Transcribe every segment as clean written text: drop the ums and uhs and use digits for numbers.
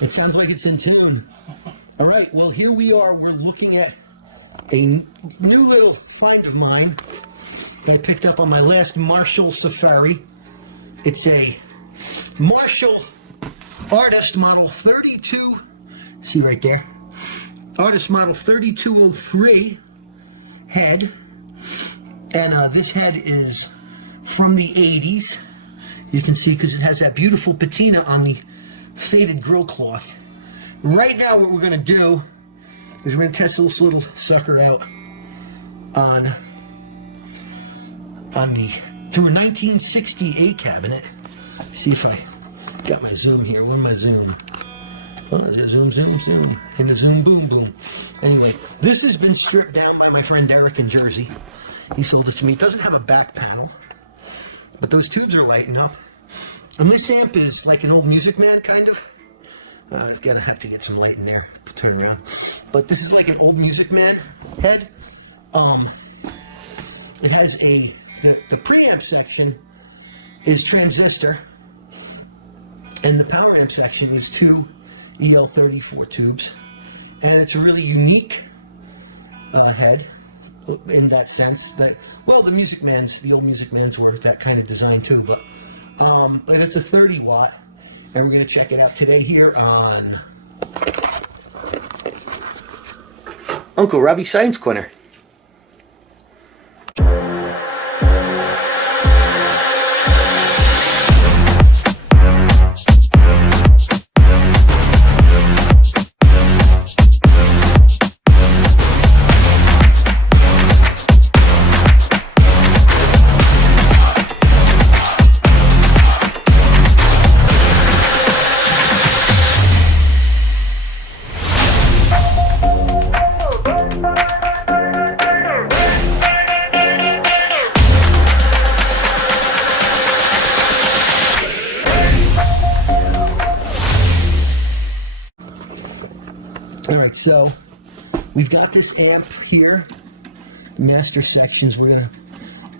It sounds like it's in tune. All right, well, here we are. We're looking at a new little find of mine that I picked up on my last Marshall safari. It's a Marshall Artist Model 32, see right there, Artist Model 3203 head. And this head is from the 80s. You can see because it has that beautiful patina on the faded grill cloth. Right now what we're going to do is we're going to test this little sucker out on the through a 1968 cabinet. See if I got my zoom here. Where's my zoom? Oh, is it zoom, zoom, zoom? And the zoom, boom, boom. Anyway, this has been stripped down by my friend Derek in Jersey. He sold it to me. It doesn't have a back panel, but those tubes are lighting up. And this amp is like an old Music Man, kind of. Gonna have to get some light in there. Turn around. But this is like an old Music Man head. It has the preamp section is transistor, and the power amp section is two EL34 tubes, and it's a really unique head in that sense. That, well, the old Music Mans were that kind of design too, but it's a 30 watt, and we're going to check it out today here on Uncle Robbie Science Corner. Alright, so we've got this amp here, the master sections. We're going to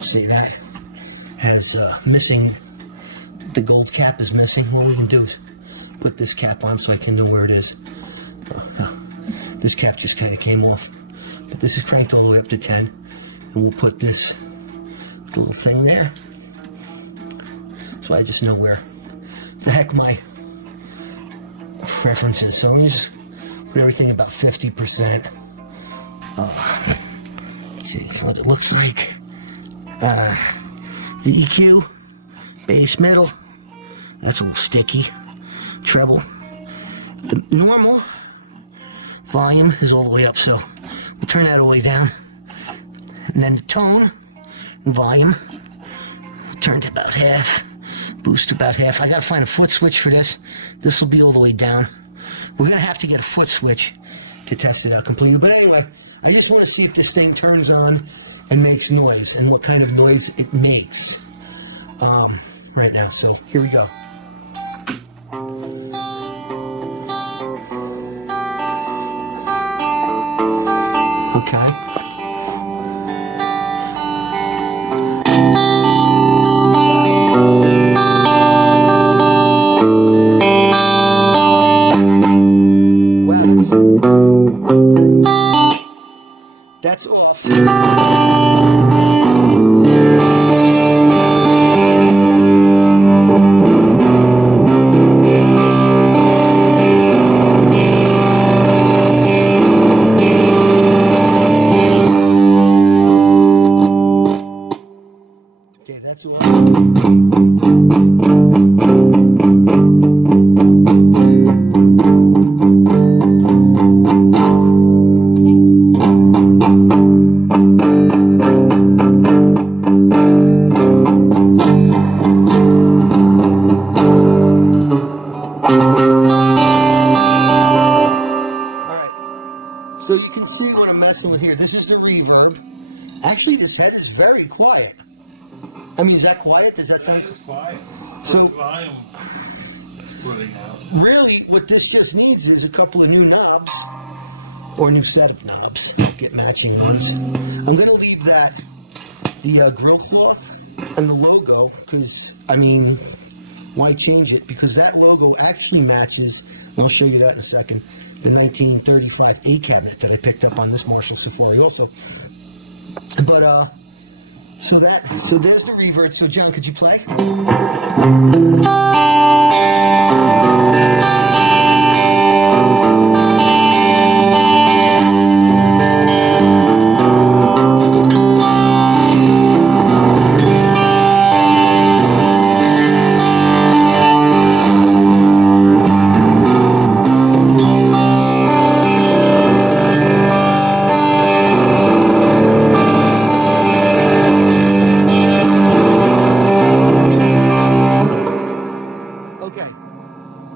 see that has missing, the gold cap is missing. What we can do is put this cap on so I can know where it is. This cap just kind of came off, but this is cranked all the way up to 10, and we'll put this little thing there, so I just know where the heck my reference is. So let me just put everything about 50%. Let's see what it looks like. The EQ, bass, middle, that's a little sticky. Treble. The normal volume is all the way up, so we'll turn that all the way down. And then the tone and volume, turn to about half, boost to about half. I gotta find a foot switch for this. This will be all the way down. We're going to have to get a foot switch to test it out completely. But anyway, I just want to see if this thing turns on and makes noise, and what kind of noise it makes right now. So here we go. Okay. That's off. Okay, that's off. So you can see what I'm messing with here. This is the reverb. Actually, this head is very quiet. I mean, is that quiet? Does that sound? It is quiet. So volume running out. Really, what this just needs is a couple of new knobs, or a new set of knobs. Get matching ones. I'm going to leave the grill cloth and the logo, because I mean, why change it? Because that logo actually matches, and I'll show you that in a second, the 1935 A cabinet that I picked up on this Marshall Safari also. But, so there's the reverb. So, John, could you play?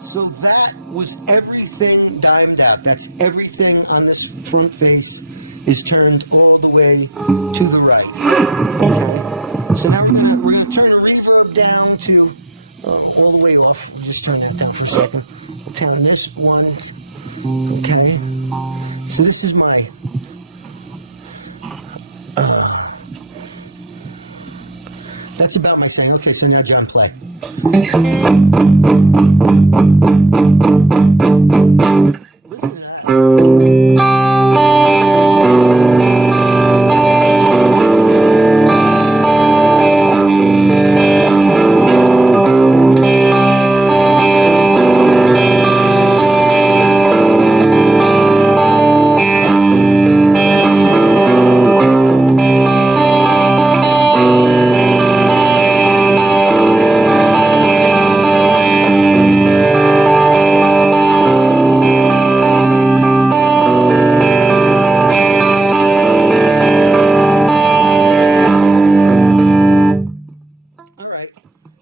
So that was everything dimed out. That's everything on this front face is turned all the way to the right. Okay. So now we're gonna turn the reverb down to all the way off. We'll just turn that down for a second. We'll turn this one. Okay. So this is my that's about my sound. Okay, so now John, play. Listen to that.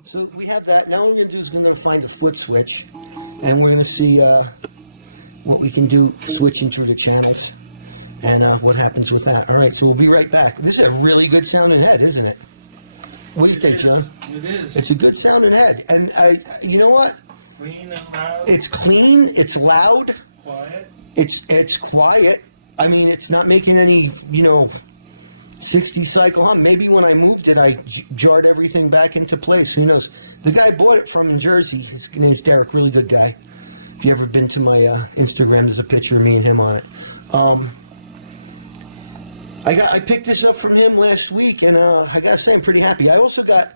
So we have that. Now what we're going to do is we're going to find a foot switch, and we're going to see what we can do switching through the channels and what happens with that. All right, so we'll be right back. This is a really good sounding head, isn't it? What do you think, John? It is. It's a good sounding head. And you know what? Clean and loud. It's clean. It's loud. Quiet. It's quiet. I mean, it's not making any, 60 cycle hum. Maybe when I moved it, I jarred everything back into place. Who knows? The guy bought it from in Jersey. His name's Derek. Really good guy. If you ever been to my Instagram, there's a picture of me and him on it. I picked this up from him last week, and I gotta say I'm pretty happy. I also got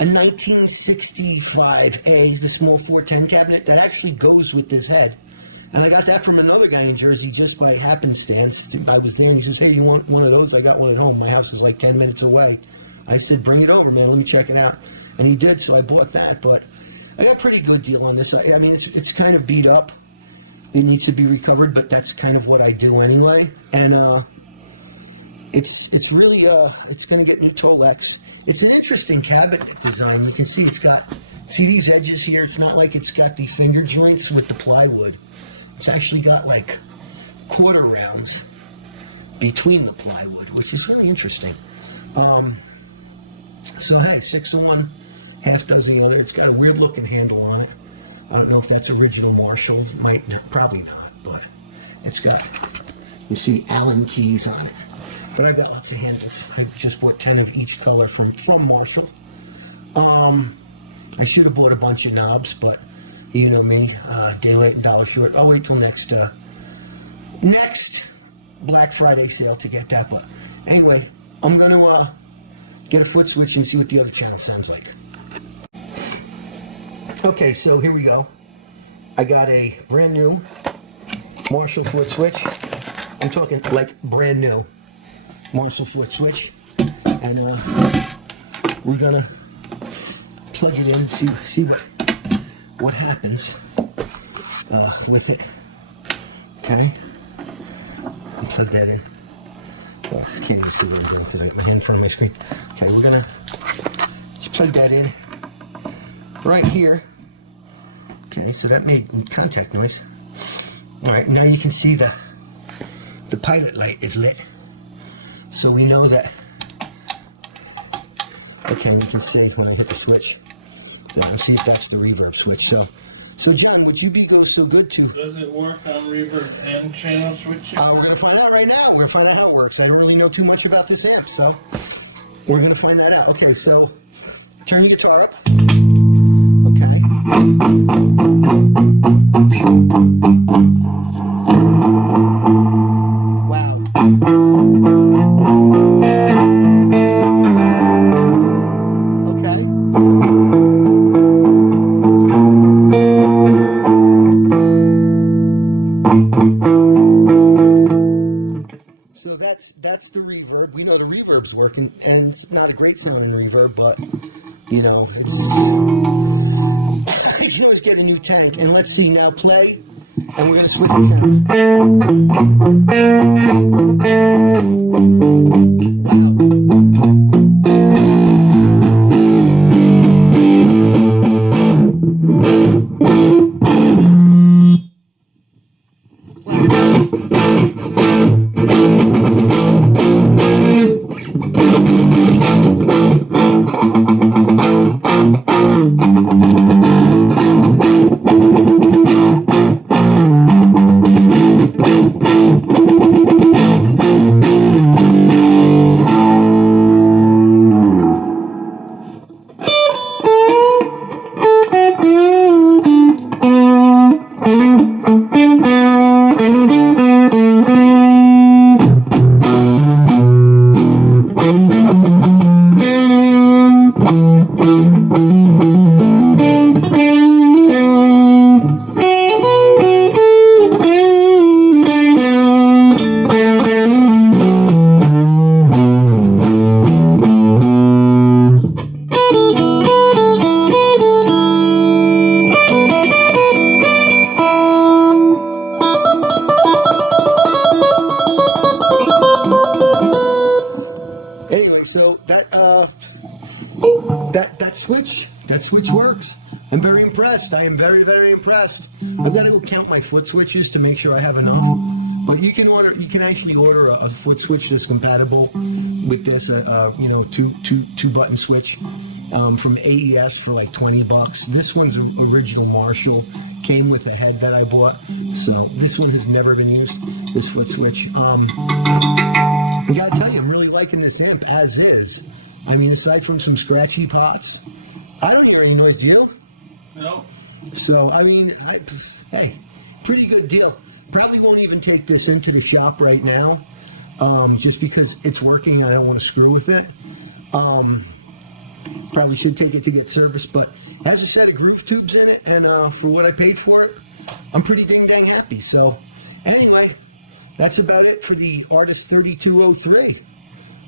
a 1965A, the small 410 cabinet that actually goes with this head. And I got that from another guy in Jersey just by happenstance. I was there and he says, hey, you want one of those? I got one at home. My house is like 10 minutes away. I said, bring it over, man. Let me check it out. And he did, so I bought that. But I got a pretty good deal on this. I mean, it's kind of beat up. It needs to be recovered, but that's kind of what I do anyway. And it's really, it's going to get new Tolex. It's an interesting cabinet design. You can see see these edges here? It's not like it's got the finger joints with the plywood. It's actually got like quarter rounds between the plywood, which is really interesting. So hey, 6 of one, half dozen the other. It's got a weird looking handle on it. I don't know if that's original Marshall. Might not, probably not, but it's got, you see Allen keys on it. But I've got lots of handles. I just bought 10 of each color from Marshall. I should have bought a bunch of knobs, but you know me, day late and dollar short. I'll wait till next Black Friday sale to get that. But anyway, I'm going to get a foot switch and see what the other channel sounds like. Okay, so here we go. I got a brand new Marshall foot switch. I'm talking like brand new Marshall foot switch. And we're going to plug it in and see what happens with it. Okay, I'll plug that in. Well, I can't even see what I'm doing because I got my hand in front of my screen. Okay, we're gonna just plug that in right here. Okay, so that made contact noise. All right, now you can see the pilot light is lit, so we know that. Okay, we can see when I hit the switch. So let's see if that's the reverb switch. So John, would you be so good to? Does it work on reverb and channel switching? We're going to find out right now. We're going to find out how it works. I don't really know too much about this amp, so we're going to find that out. Okay, so turn your guitar up. Okay. Wow. Okay. So that's the reverb. We know the reverb's working, and it's not a great sounding reverb, but you know, it's if you were to get a new tank. And let's see now, play, and we're gonna switch the channels. Anyway, so that switch works. I'm very impressed. I am very, very impressed. I've got to go count my foot switches to make sure I have enough. But you can actually order a foot switch that's compatible with this, two button switch from AES for like $20. This one's original Marshall, came with the head that I bought, so this one has never been used. This foot switch. I gotta tell you, I'm really liking this amp as is. I mean, aside from some scratchy pots, I don't hear any noise. Do you? No. So, I mean, hey, pretty good deal. Probably won't even take this into the shop right now, just because it's working. I don't want to screw with it. Probably should take it to get serviced, but has a set of groove tubes in it, and for what I paid for it, I'm pretty dang happy. So, anyway, that's about it for the Artist 3203.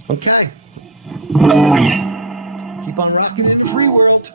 Okay. Keep on rocking in the free world.